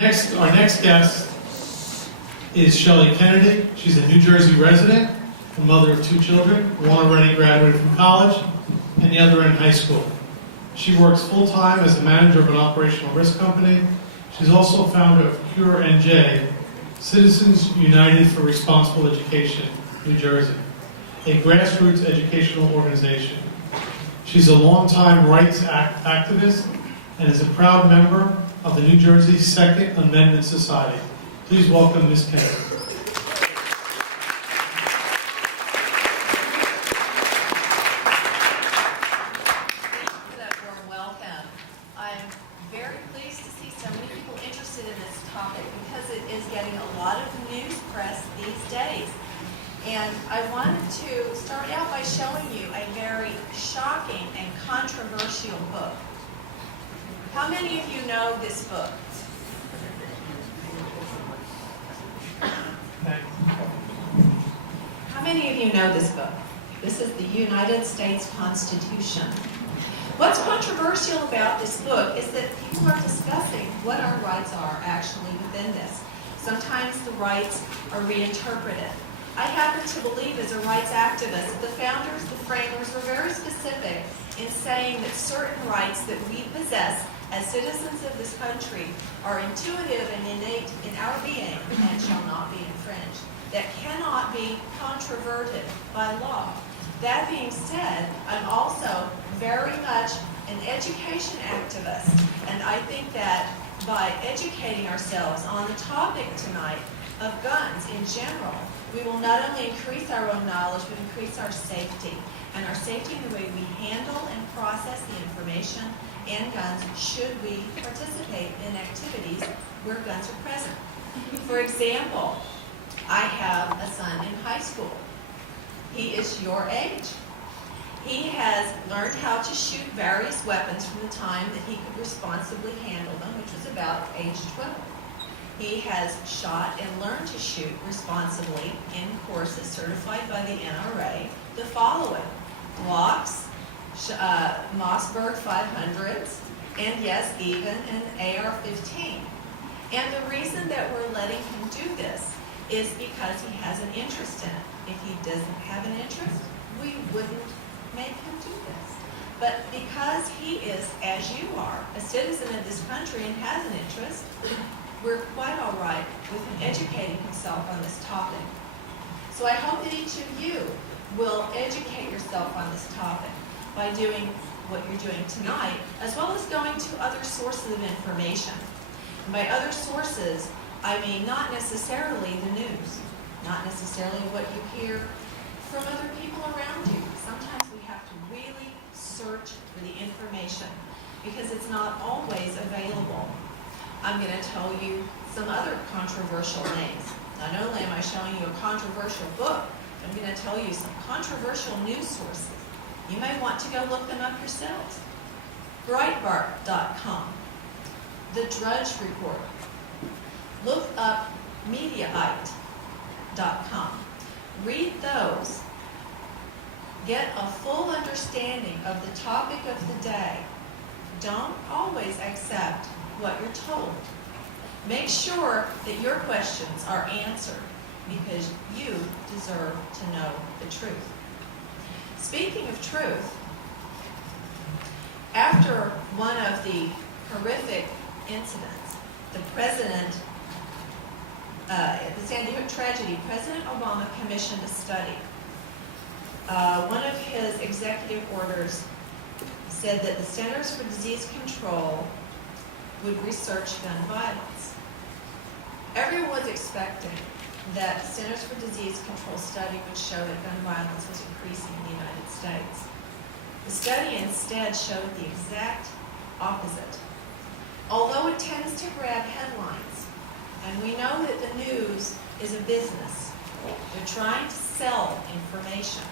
Our next guest is Shelly Kennedy. She's a New Jersey resident, the mother of 2 children. One already graduated from college, and the other in high school. She works full-time as the manager of an operational risk company. She's also founder of Cure NJ, Citizens United for Responsible Education, New Jersey, a grassroots educational organization. She's a longtime rights activist and is a proud member of the New Jersey Second Amendment Society. Please welcome Ms. Kennedy. Thank you for that warm welcome. I'm very pleased to see so many people interested in this topic because it is getting a lot of news press these days. And I wanted to start out by showing you a very shocking and controversial book. How many of you know this book? How many of you know this book? This is the United States Constitution. What's controversial about this book is that people are discussing what our rights are actually within this. Sometimes the rights are reinterpreted. I happen to believe as a rights activist, the founders, the framers were very specific in saying that certain rights that we possess as citizens of this country are intuitive and innate in our being and shall not be infringed, that cannot be controverted by law. That being said, I'm also very much an education activist, and I think that by educating ourselves on the topic tonight of guns in general, we will not only increase our own knowledge, but increase our safety. And our safety in the way we handle and process the information and guns should we participate in activities where guns are present. For example, I have a son in high school. He is your age. He has learned how to shoot various weapons from the time that he could responsibly handle them, which was about age 12. He has shot and learned to shoot responsibly in courses certified by the NRA, the following: Glocks, Mossberg 500s, and yes, even an AR-15. And the reason that we're letting him do this is because he has an interest in it. If he doesn't have an interest, we wouldn't make him do this. But because he is, as you are, a citizen of this country and has an interest, we're quite all right with him educating himself on this topic. So I hope that each of you will educate yourself on this topic by doing what you're doing tonight, as well as going to other sources of information. And by other sources, I mean not necessarily the news, not necessarily what you hear from other people around you. Sometimes we have to really search for the information because it's not always available. I'm going to tell you some other controversial names. Not only am I showing you a controversial book, I'm going to tell you some controversial news sources. You may want to go look them up yourselves. Breitbart.com, The Drudge Report. Look up Mediaite.com. Read those. Get a full understanding of the topic of the day. Don't always accept what you're told. Make sure that your questions are answered because you deserve to know the truth. Speaking of truth, after one of the horrific incidents, the San Diego tragedy, President Obama commissioned a study. One of his executive orders said that the Centers for Disease Control would research gun violence. Everyone was expecting that the Centers for Disease Control study would show that gun violence was increasing in the United States. The study instead showed the exact opposite. Although it tends to grab headlines, and we know that the news is a business, they're trying to sell information.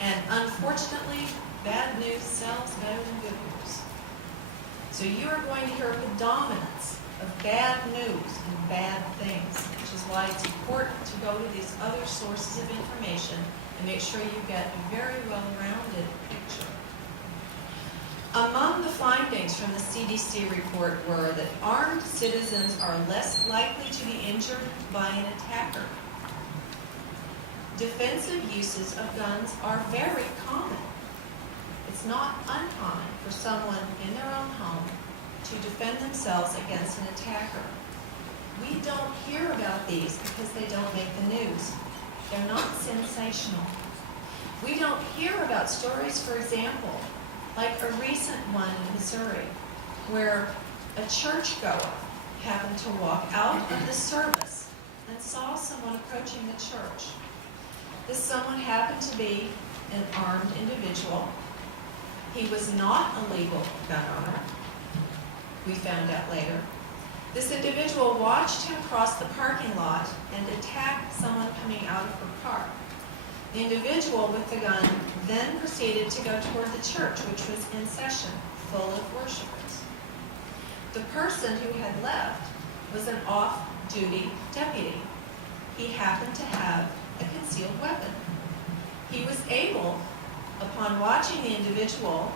And unfortunately, bad news sells better than good news. So you are going to hear a predominance of bad news and bad things, which is why it's important to go to these other sources of information and make sure you get a very well-rounded picture. Among the findings from the CDC report were that armed citizens are less likely to be injured by an attacker. Defensive uses of guns are very common. It's not uncommon for someone in their own home to defend themselves against an attacker. We don't hear about these because they don't make the news. They're not sensational. We don't hear about stories, for example, like a recent one in Missouri, where a churchgoer happened to walk out of the service and saw someone approaching the church. This someone happened to be an armed individual. He was not a legal gun owner, we found out later. This individual watched him cross the parking lot and attack someone coming out of her car. The individual with the gun then proceeded to go toward the church, which was in session, full of worshipers. The person who had left was an off-duty deputy. He happened to have a concealed weapon. He was able, upon watching the individual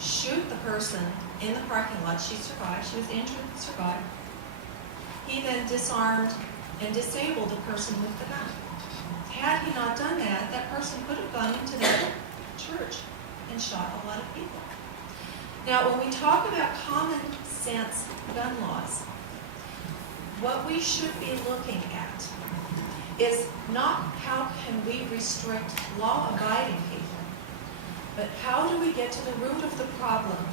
shoot the person in the parking lot, she survived, she was injured, survived. He then disarmed and disabled the person with the gun. Had he not done that, that person could have gone into the church and shot a lot of people. Now, when we talk about common sense gun laws, what we should be looking at is not how can we restrict law-abiding people, but how do we get to the root of the problem,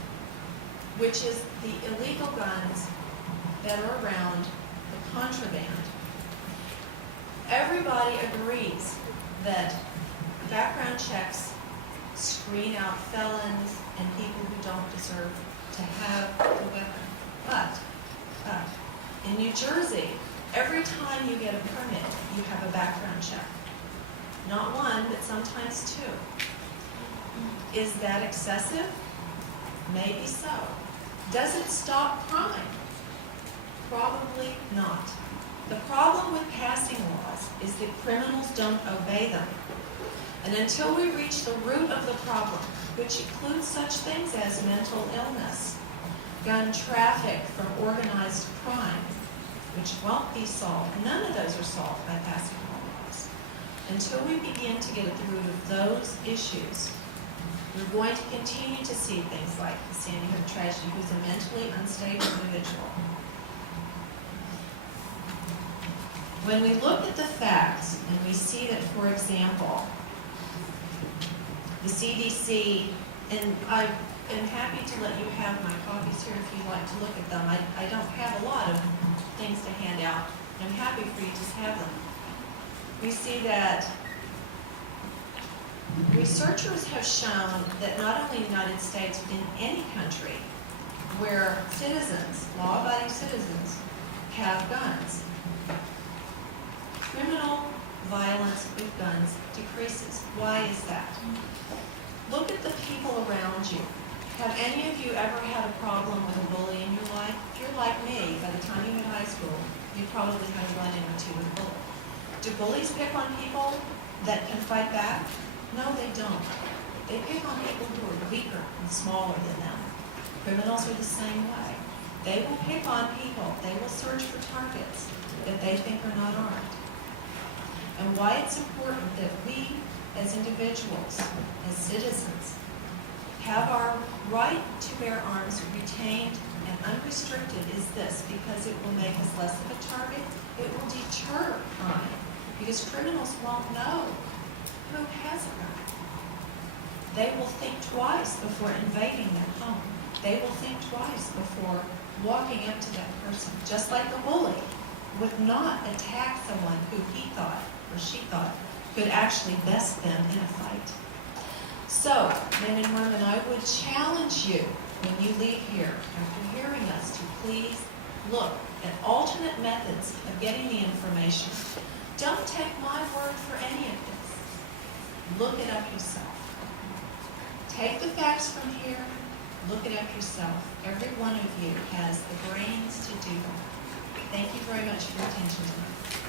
which is the illegal guns that are around, the contraband. Everybody agrees that background checks screen out felons and people who don't deserve to have the weapon. But in New Jersey, every time you get a permit, you have a background check. Not one, but sometimes two. Is that excessive? Maybe so. Does it stop crime? Probably not. The problem with passing laws is that criminals don't obey them. And until we reach the root of the problem, which includes such things as mental illness, gun traffic from organized crime, which won't be solved, none of those are solved by passing laws. Until we begin to get at the root of those issues, we're going to continue to see things like the Sandy Hook tragedy, who's a mentally unstable individual. When we look at the facts and we see that, for example, the CDC, and I am happy to let you have my copies here if you'd like to look at them. I don't have a lot of things to hand out. I'm happy for you to have them. We see that researchers have shown that not only in the United States, but in any country where citizens, law-abiding citizens, have guns, criminal violence with guns decreases. Why is that? Look at the people around you. Have any of you ever had a problem with a bully in your life? If you're like me, by the time you hit high school, you probably had a run-in or two with a bully. Do bullies pick on people that can fight back? No, they don't. They pick on people who are weaker and smaller than them. Criminals are the same way. They will pick on people. They will search for targets that they think are not armed. And why it's important that we, as individuals, as citizens, have our right to bear arms retained and unrestricted is this, because it will make us less of a target. It will deter crime, because criminals won't know who has a gun. They will think twice before invading that home. They will think twice before walking up to that person, just like the bully would not attack someone who he thought or she thought could actually best them in a fight. So, men and women, I would challenge you when you leave here after hearing us to please look at alternate methods of getting the information. Don't take my word for any of this. Look it up yourself. Take the facts from here, look it up yourself. Every one of you has the brains to do that. Thank you very much for your attention tonight.